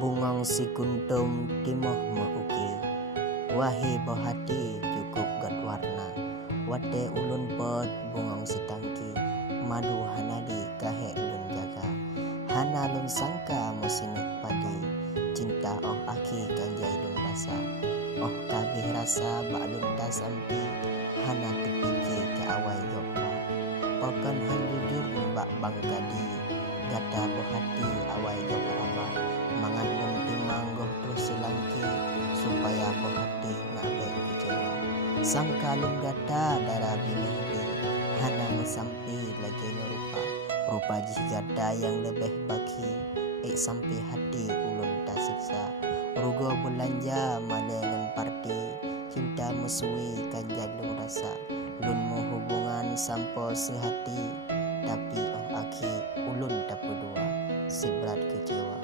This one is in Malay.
Bungang si kuntum timoh meuki, wahi bohati cukup gat warna. Wate ulun pot bungang si tangki, madu hanadi kahe ulun jaga. Hana lun sangka musinik padi, cinta oh aki kanjai lun rasa. Oh kabeh rasa bak lun sampi, hana tepiki ke awai jokla. Pokan han jujur bak bangkadi, gata bohati awai jok raba. Mangan lun timang goh terus silangki, supaya bohati ngabe kecewa. Sangka lun gata darah bimihdi, hana mesampi lagi rupa. Rupa jih gata yang lebih baki, sampai hati ulun tak siksa. Rugo belanja malengan parti, cinta mesui kan jalung rasa. Lun mau hubungan sampo sehati, tapi oh aki ulun tak berdua, si berat kecewa.